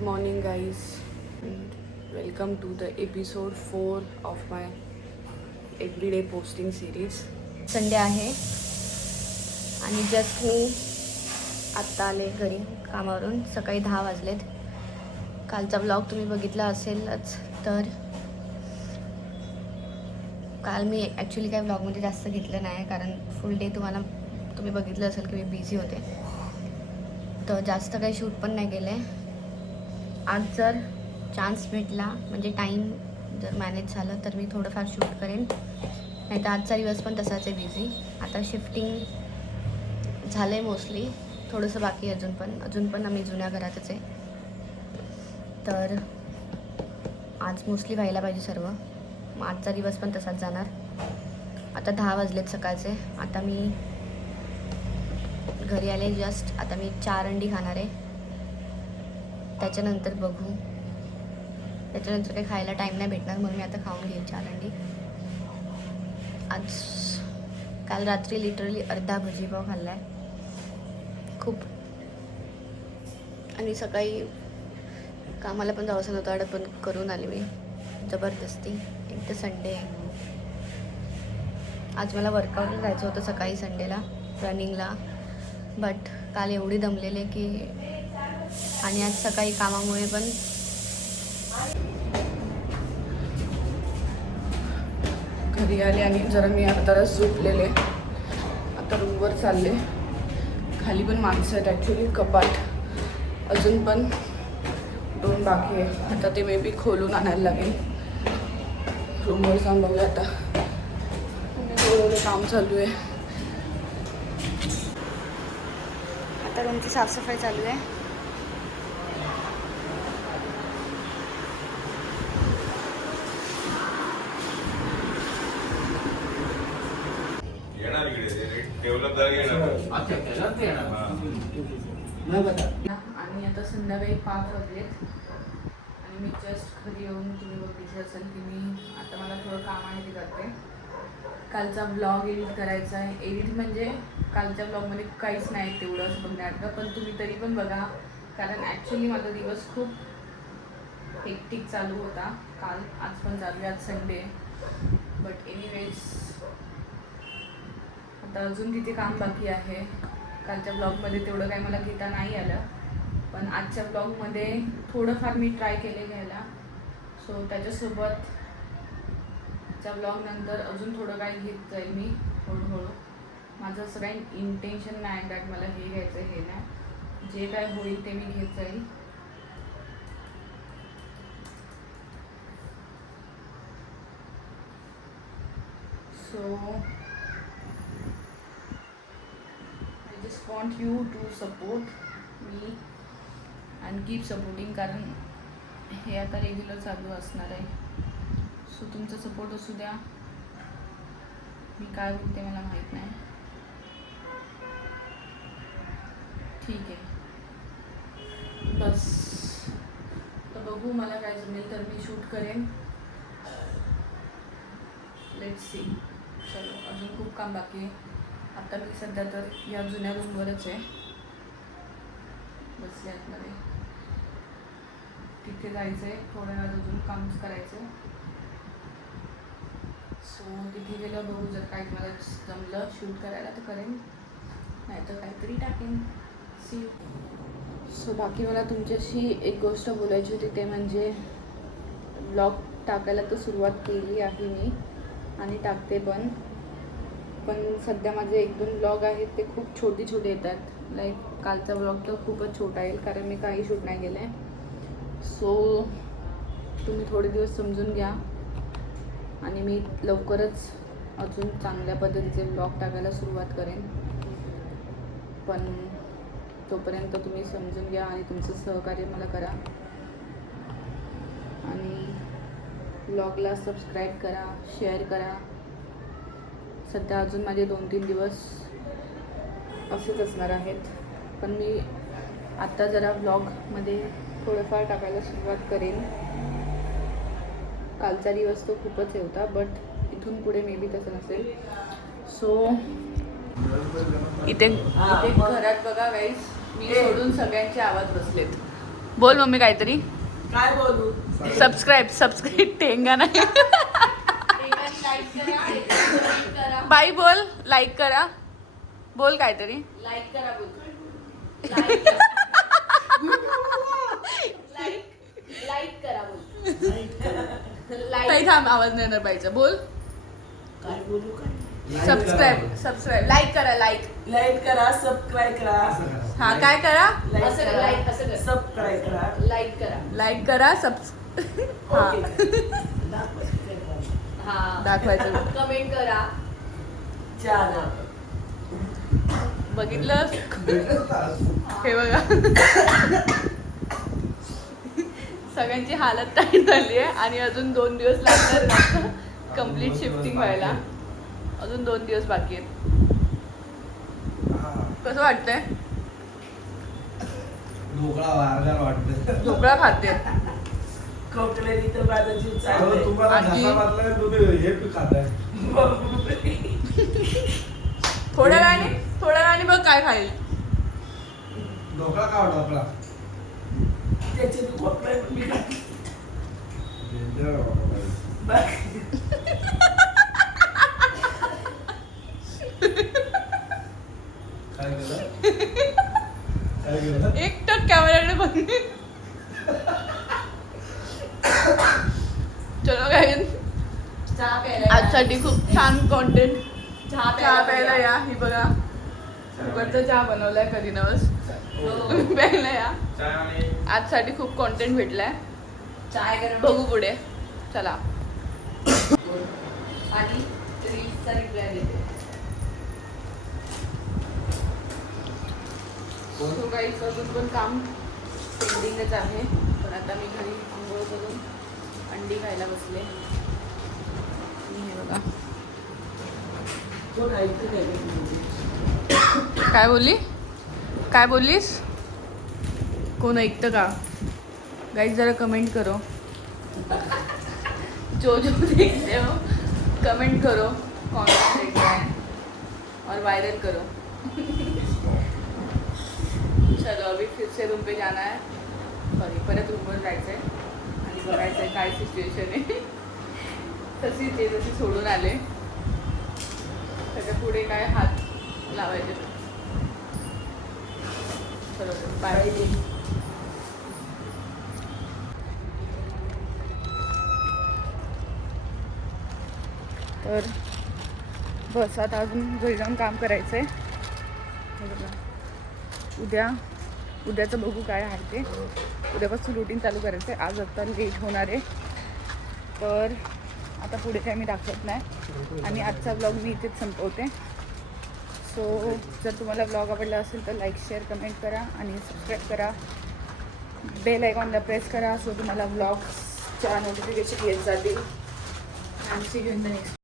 Good morning guys and welcome to the episode 4 of my everyday posting series. Sunday आहे आणि just मी आत्ता आले घरी कामावरून. सकाळी 10 वाजलेत. कालचा ब्लॉग तुम्ही बघितला असेलच. तर काल मी ॲक्च्युली काय ब्लॉगमध्ये जास्त घेतलं नाही कारण फुल डे तुम्ही बघितलं असेल की मी बिझी होते, तर जास्त काही शूट पण नाही केले. आज जर चान्स भेटला म्हणजे टाईम जर मॅनेज झालं तर मी थोडंफार शूट करेन, नाही तर आजचा दिवस पण तसाच आहे बिझी. आता शिफ्टिंग झालं आहे मोस्टली, थोडंसं बाकी अजून पण आम्ही जुन्या घरातच आहे. तर आज मोस्टली व्हायला पाहिजे सर्व. मग आजचा दिवस पण तसाच जाणार. आता 10 वाजलेत सकाळचे. आता मी घरी आले जस्ट. आता मी 4 अंडी खाणार आहे. त्याच्यानंतर बघू, त्याच्यानंतर काही खायला टाईम नाही भेटणार म्हणून मी आता खाऊन घेईन 4 अंडी. आज काल रात्री लिटरली अर्धा भजीपाव खाल्ला आहे खूप. आणि सकाळी कामाला पण जावंसं नव्हतं पण करून आले मी जबरदस्ती. एक तर संडे आहे. आज मला वर्कआउटला जायचं होतं सकाळी संडेला रनिंगला, बट काल एवढी दमलेले की, आणि आज सकाळी कामामुळे पण घरी आले आणि जरा मी अर्धा तास झोपलेले. आता रूमवर चालले. खाली पण माणसं आहेत ॲक्च्युली. कपाट अजून पण 2 बाकी आहे. आता ते मे बी खोलून आणायला लागेल. रूमवर जाऊन बघूया. आता थोडं काम चालू आहे. आता रूमची साफसफाई चालू आहे. आणि आता संध्याकाळी 5 वाजलेत आणि मी जस्ट घरी येऊन तुम्ही बघितलं असेल की मी आता मला थोडं काम आहे ते करते. कालचा ब्लॉग एडिट करायचा आहे. एडिट म्हणजे कालच्या ब्लॉगमध्ये काहीच नाही तेवढं असं बघण्यासारखं, पण तुम्ही तरी पण बघा कारण ॲक्च्युली माझा दिवस खूप हेक्टिक चालू होता काल. आज पण चालू आहे. आज संडे. बट एनिवेज आता अजून तिथे काम बाकी आहे. कालच्या ब्लॉगमध्ये तेवढं काही मला घेता नाही आलं, पण आजच्या ब्लॉगमध्ये थोडंफार मी ट्राय केले घ्यायला. सो त्याच्यासोबत त्या ब्लॉगनंतर अजून थोडं काही घेत जाईल मी हळूहळू. माझं असं काही इंटेन्शन नाही दॅट मला हे घ्यायचं हे नाही. जे काय होईल ते मी घेत जाईल. So I just want you to support me and keep supporting कारण हे आता रेग्युलर चालू असणार आहे. सो तुमचा सपोर्ट असू द्या. मी काय बोलते मला माहीत नाही. ठीक आहे बस. तर बघू मला काय जमेल तर मी शूट करेन. Let's see. चलो अजून खूप काम बाकी आहे. आता मी सध्या तर या जुन्या रूमवरच आहे बसले आतमध्ये. तिथे जायचं आहे. थोड्या वेळात अजून काम करायचं आहे. सो तिथे गेलं बघू. जर काही मला जमलं शूट करायला तर करेन, नाही तर काहीतरी टाकेन. सी. सो बाकी मला तुमच्याशी एक गोष्ट बोलायची होती, ते म्हणजे ब्लॉग टाकायला तर सुरुवात केली आहे मी आणि टाकते पण सध्या माझे 1-2 ब्लॉग आहेत ते खूप छोटे येतात. लाईक कालचा ब्लॉग तर खूपच छोटा येईल कारण मी काही शूट नाही केलं आहे. सो तुम्ही थोडे दिवस समजून घ्या आणि मी लवकरच अजून चांगल्या पद्धतीचे ब्लॉग टाकायला सुरुवात करेन. पण तोपर्यंत तुम्ही समजून घ्या आणि तुमचं सहकार्य मला करा आणि ब्लॉगला सबस्क्राईब करा, शेअर करा. सध्या अजून माझे 2-3 दिवस असेच असणार आहेत, पण मी आत्ता जरा ब्लॉगमध्ये थोडंफार टाकायला सुरुवात करेन. कालचा दिवस तो खूपच हे होता, बट इथून पुढे मे बी तसं नसेल. सो इथे घरात बघा गाईस, मी सोडून सगळ्यांचे आवाज बसलेत. बोल मम्मी काहीतरी. काय बोलू? सबस्क्राईब ठेंगा नाही. बाई बोल, लाईक करा. बोल काहीतरी. लाईक करा बोल. लाईक करा बोल. ताई थांब, आवाज नाही येणार बाईचा. बोल. काय बोलू काय? सबस्क्राईब लाईक करा. लाईक करा, सबस्क्राईब करा. हा काय करा? असं करा, लाईक असं करा. सबस्क्राईब करा. लाईक करा. लाईक करा. हा ओके. हा. दाखवायचं. कमेंट करा. चला. बघितलं हे बघा. सगळ्यांची हालत टाईट झाली आहे आणि अजून 2 दिवस लागणार कम्प्लीट शिफ्टिंग व्हायला. अजून 2 दिवस बाकी आहेत. कसं वाटतंय? ढोकळा खाते. खोकल्याने तर माझा जीव चाललाय. थोड्या वेळाने बघ काय खाईल. ढोकळा का ढोकळा त्याचे तू खोकलाय पण मी काय? बघ. काय केलं एकटक कॅमेराकडे बघ. चलो काय चहा प्यायला. आजसाठी खूप छान कॉन्टेंट. चहा चहा प्यायला या. ही बघा फुकटचा चहा बनवलाय कधी नवस. तुम्ही प्यायला या. आजसाठी खूप कॉन्टेंट भेटलाय. चाय गरम. बघू पुढे. चला. आणि रील्सचा रिप्लाय देते. सो गाईस अजून पण काम पेंडिंगच आहे. पण आता मी घरी आंघोळ करून अंडी खायला बसले. आणि हे बघा. कोण ऐकतं नाही का तुझी? काय बोललीस? कोण ऐकतं का? गाईस जरा कमेंट करो. जो देखते हो कमेंट करो. कौन देखता है और वायरल करो. चलो अभी फिर से रूम पे जाना है. सॉरी परत रूमवर जायचं आहे आणि बघायचं आहे काय सिच्युएशन आहे. तशीच आहे जशी सोडून आले. त्याच्या पुढे काय हात लावायचे. चलो बाय. तर बस आता अजून घरी जाऊन काम करायचं आहे. उद्याचं बघू काय आहे ते. उद्यापासून रुटीन चालू करायचं आहे. आज आता लेट होणार आहे. तर आता पुढे काय मी दाखवत नाही आणि आजचा ब्लॉग मी इथेच संपवते. सो जर तुम्हाला ब्लॉग आवडला असेल तर लाईक शेअर कमेंट करा आणि सबस्क्राईब करा. बेल आयकॉनला प्रेस करा सो तुम्हाला ब्लॉग्सच्या नोटिफिकेशन येत जातील. आणि see you in the next.